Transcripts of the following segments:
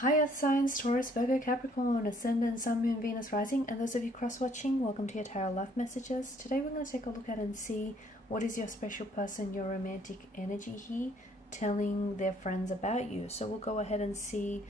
Hi Earth signs, Taurus, Virgo, Capricorn, Ascendant, Sun, Moon, Venus, Rising, and those of you cross-watching, welcome to your Tarot Love Messages. Today we're going to take a look at and see what is your special person, your romantic energy here, telling their friends about you. So we'll go ahead and see,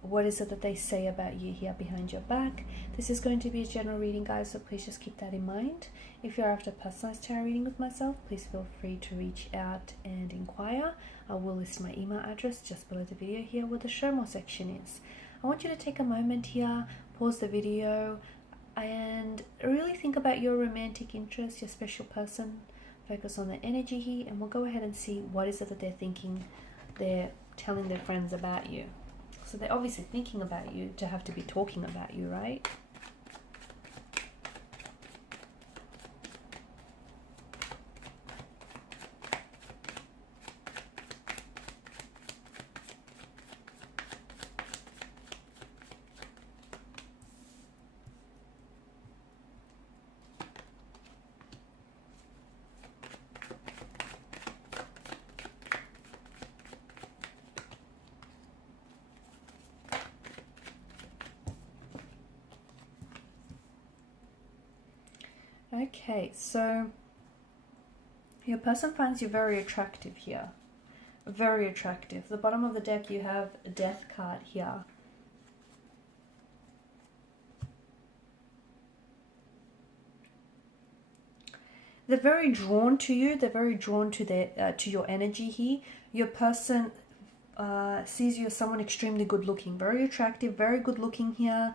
what is it that they say about you here behind your back. This is going to be a general reading, guys, so please just keep that in mind. If you're after a personalized tarot reading with myself, please feel free to reach out and inquire. I will list my email address just below the video here where the show more section is. I want you to take a moment here, pause the video, and really think about your romantic interest, your special person. Focus on the energy here, and we'll go ahead and see what is it that they're thinking, they're telling their friends about you. So they're obviously thinking about you to have to be talking about you, right? Okay, so your person finds you very attractive here. Very attractive. The bottom of the deck, you have a death card here. They're very drawn to you. They're very drawn to to your energy here. Your person sees you as someone extremely good looking, very attractive, very good looking here.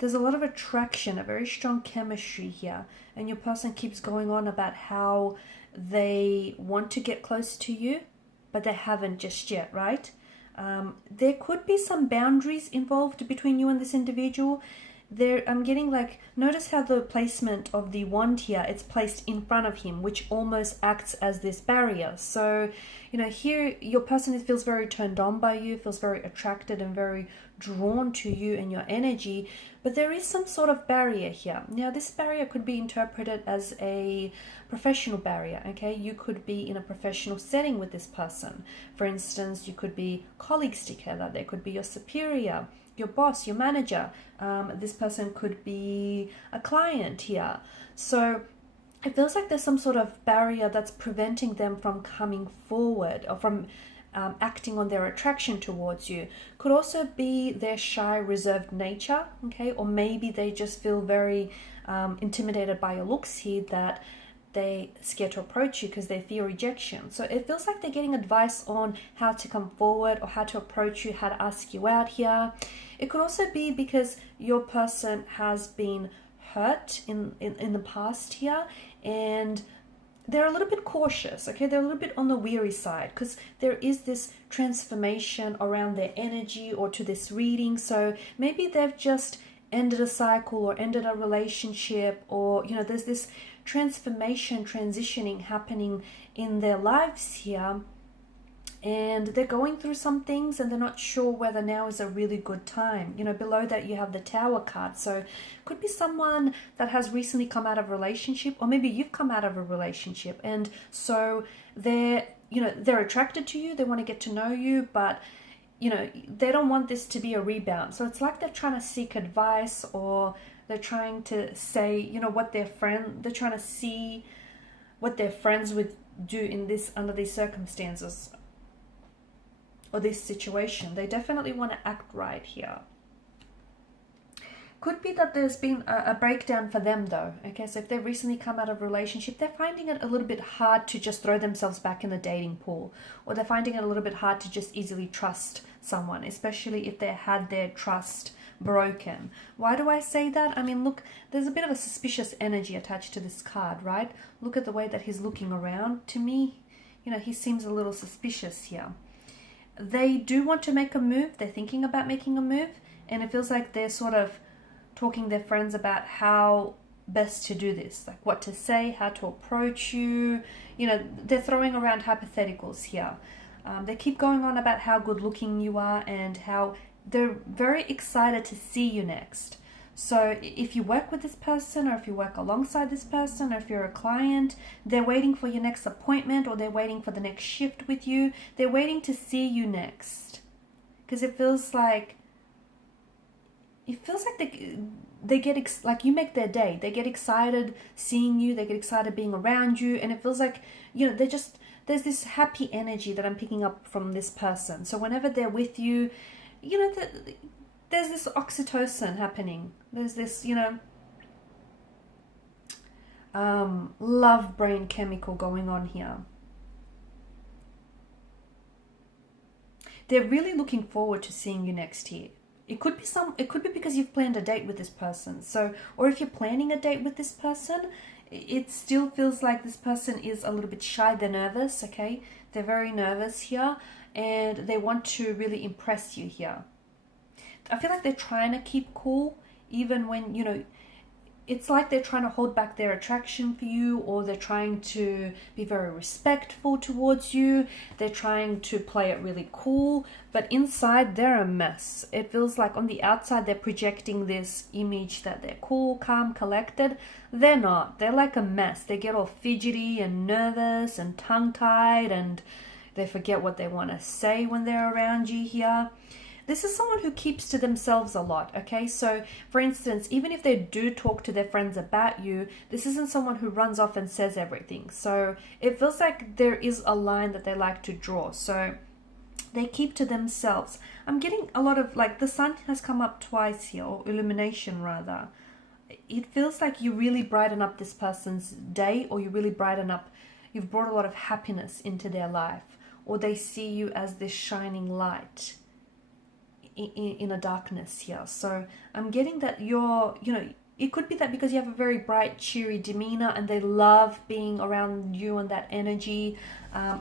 There's a lot of attraction, a very strong chemistry here, and your person keeps going on about how they want to get close to you, but they haven't just yet, right? There could be some boundaries involved between you and this individual. I'm getting like, notice how the placement of the wand here, it's placed in front of him, which almost acts as this barrier. So, here your person feels very turned on by you, feels very attracted and very drawn to you and your energy, but there is some sort of barrier here. Now, this barrier could be interpreted as a professional barrier, okay? You could be in a professional setting with this person. For instance, you could be colleagues together. There could be your superior, your boss, your manager. This person could be a client here. So it feels like there's some sort of barrier that's preventing them from coming forward or from acting on their attraction towards you. Could also be their shy, reserved nature, okay? Or maybe they just feel very intimidated by your looks here, that they scared to approach you because they fear rejection. So it feels like they're getting advice on how to come forward or how to approach you, how to ask you out here. It could also be because your person has been hurt in the past here, and they're a little bit cautious, okay? They're a little bit on the weary side because there is this transformation around their energy or to this reading. So maybe they've just ended a cycle or ended a relationship, or there's this transformation, transitioning happening in their lives here, and they're going through some things and they're not sure whether now is a really good time. Below that you have the Tower card, so could be someone that has recently come out of a relationship, or maybe you've come out of a relationship, and so they're attracted to you, they want to get to know you, but they don't want this to be a rebound. So it's like they're trying to seek advice, or they're trying to say, they're trying to see what their friends would do under these circumstances or this situation. They definitely want to act right here. Could be that there's been a breakdown for them though, okay? So if they've recently come out of a relationship, they're finding it a little bit hard to just throw themselves back in the dating pool, or they're finding it a little bit hard to just easily trust someone, especially if they had their trust broken. Why do I say that? I mean, look, there's a bit of a suspicious energy attached to this card, right? Look at the way that he's looking around. To me, he seems a little suspicious here. They do want to make a move. They're thinking about making a move, and it feels like they're sort of talking to their friends about how best to do this, like what to say, how to approach you. They're throwing around hypotheticals here. They keep going on about how good looking you are and how they're very excited to see you next. So if you work with this person, or if you work alongside this person, or if you're a client, they're waiting for your next appointment, or they're waiting for the next shift with you. They're waiting to see you next. Because it feels like they get like you make their day. They get excited seeing you. They get excited being around you. And it feels like, you know, there's this happy energy that I'm picking up from this person. So whenever they're with you, you know, there's this oxytocin happening. There's this, you know, love brain chemical going on here. They're really looking forward to seeing you next year. It could be because you've planned a date with this person. So, or if you're planning a date with this person, it still feels like this person is a little bit shy. They're nervous, okay? They're very nervous here, and they want to really impress you here. I feel like they're trying to keep cool, even when, you know, it's like they're trying to hold back their attraction for you, or they're trying to be very respectful towards you. They're trying to play it really cool, but inside they're a mess. It feels like on the outside they're projecting this image that they're cool, calm, collected. They're not. They're like a mess. They get all fidgety and nervous and tongue-tied, and they forget what they want to say when they're around you here. This is someone who keeps to themselves a lot, okay? So, for instance, even if they do talk to their friends about you, this isn't someone who runs off and says everything. So, it feels like there is a line that they like to draw. So, they keep to themselves. I'm getting a lot of, like, the sun has come up twice here, or illumination rather. It feels like you really brighten up this person's day, or you really brighten up, you've brought a lot of happiness into their life, or they see you as this shining light in a darkness here. So I'm getting that you're, you know, it could be that because you have a very bright, cheery demeanor and they love being around you and that energy.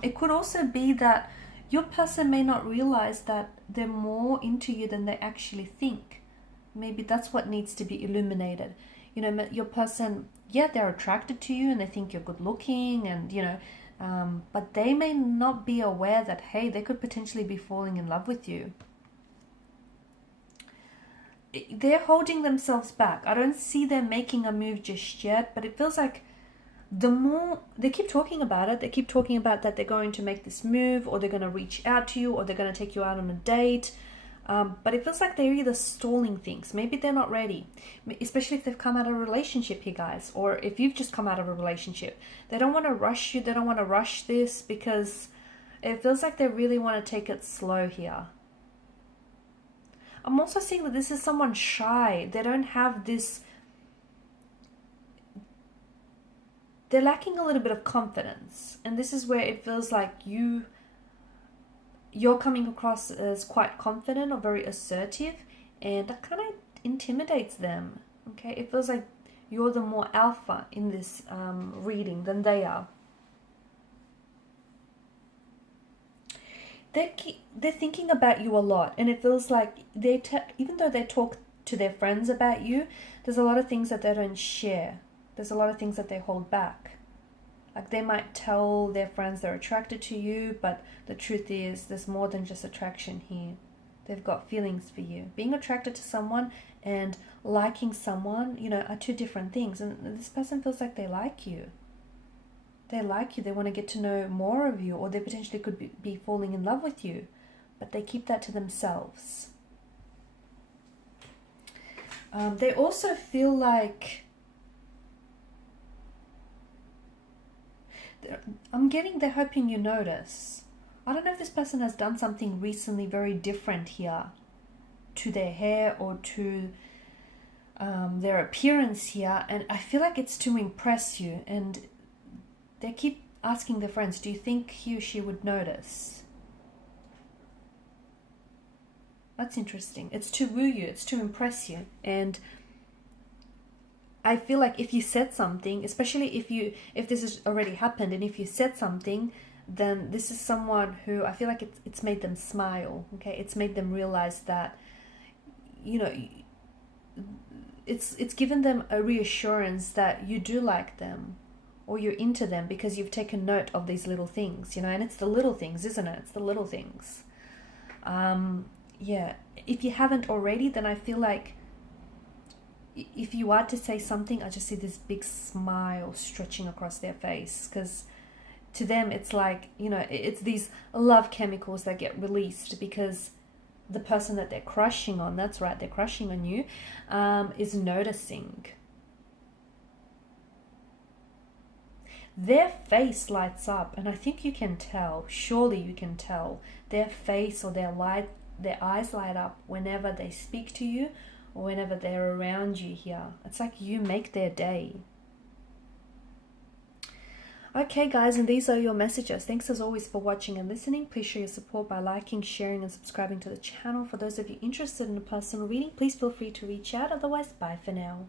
It could also be that your person may not realize that they're more into you than they actually think. Maybe that's what needs to be illuminated. You know, your person, yeah, they're attracted to you and they think you're good looking, and, you know, but they may not be aware that, hey, they could potentially be falling in love with you. They're holding themselves back. I don't see them making a move just yet, but it feels like the more they keep talking about it, they keep talking about that they're going to make this move, or they're going to reach out to you, or they're going to take you out on a date. But it feels like they're either stalling things. Maybe they're not ready, especially if they've come out of a relationship here, guys, or if you've just come out of a relationship. They don't want to rush you. They don't want to rush this, because it feels like they really want to take it slow here. I'm also seeing that this is someone shy. They don't have this... They're lacking a little bit of confidence. And this is where it feels like you're coming across as quite confident or very assertive. And that kind of intimidates them. Okay? It feels like you're the more alpha in this reading than they are. They're thinking about you a lot, and it feels like even though they talk to their friends about you, there's a lot of things that they don't share. There's a lot of things that they hold back. Like, they might tell their friends they're attracted to you, but the truth is there's more than just attraction here. They've got feelings for you. Being attracted to someone and liking someone, you know, are two different things. And this person feels like they like you. They like you, they want to get to know more of you, or they potentially could be falling in love with you, but they keep that to themselves. They also feel like... I'm getting they're hoping you notice. I don't know if this person has done something recently very different here to their hair or to their appearance here, and I feel like it's to impress you, and they keep asking their friends, do you think he or she would notice? That's interesting. It's to woo you. It's to impress you. And I feel like if you said something, especially if this has already happened, and if you said something, then this is someone who I feel like it's made them smile. Okay, it's made them realize that, you know, it's given them a reassurance that you do like them, or you're into them, because you've taken note of these little things, you know, and it's the little things, isn't it? It's the little things. Yeah, if you haven't already, then I feel like if you are to say something, I just see this big smile stretching across their face, because to them it's like, you know, it's these love chemicals that get released because the person that they're crushing on, that's right, they're crushing on you, is noticing. Their face lights up, and I think you can tell, surely you can tell, their face or their eyes light up whenever they speak to you or whenever they're around you here. It's like you make their day. Okay guys, and these are your messages. Thanks as always for watching and listening. Please show your support by liking, sharing and subscribing to the channel. For those of you interested in a personal reading, please feel free to reach out. Otherwise, bye for now.